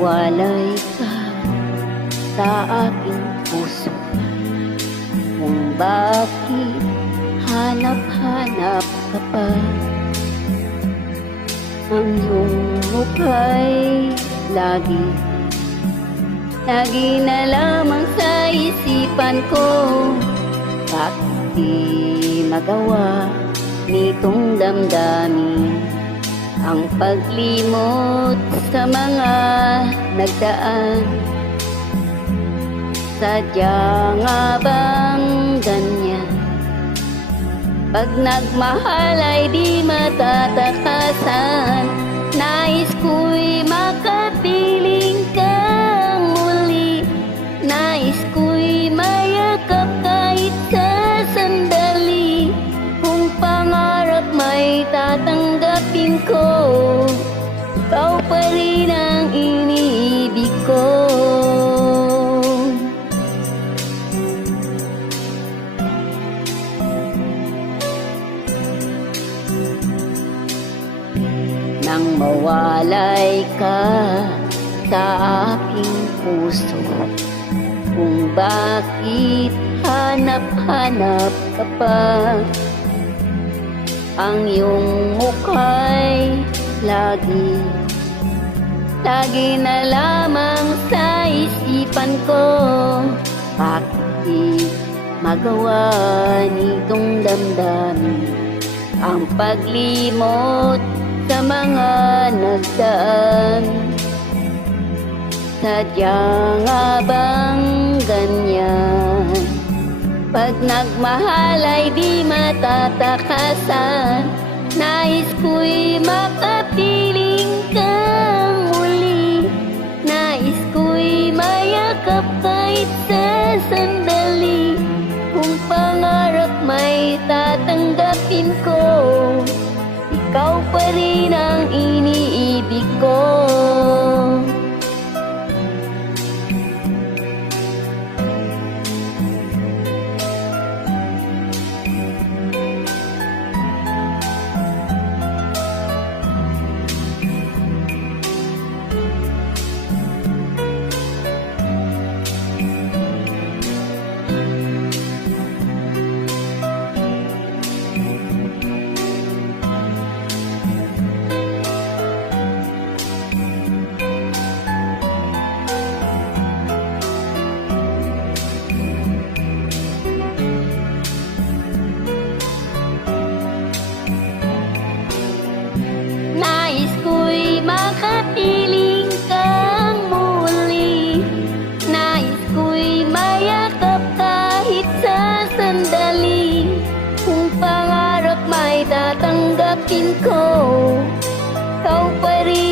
mawalay ka sa aking puso, kung bakit hanap-hanap ka pa. Ang iyong mukha'y lagi na lamang sa isipan ko. Bakit di magawa nitong damdamin ang paglimot sa mga nagdaan? Sadya nga bang ganyan? Pag nagmahal ay di matatakasan. Nais ko'y makapiling kang muli. Nais ko'y mayakap kahit sa sandali. Kung pangarap may tatanggapin ko, ikaw pa rin ang iniibig ko. Nang mawalay ka sa aking puso, kung bakit hanap-hanap ka pa. Ang iyong mukha'y lagi na lamang sa isipan ko. Bakit di magawa nitong damdamin ang paglimot sa mga nagdaan? Sadya nga bang ganyan? Pag nagmahal ay di matatakasan. Nais ko'y makapiling kang muli. Nais ko'y mayakap kahit sa sandali. Kung pangarap may tatanggapin ko, ikaw pa rin ang iniibig ko. Nais ko'y makapiling kang muli. Nais ko'y mayakap kahit sa sandali. Kung pangarap may tatanggapin ko, ikaw pa rin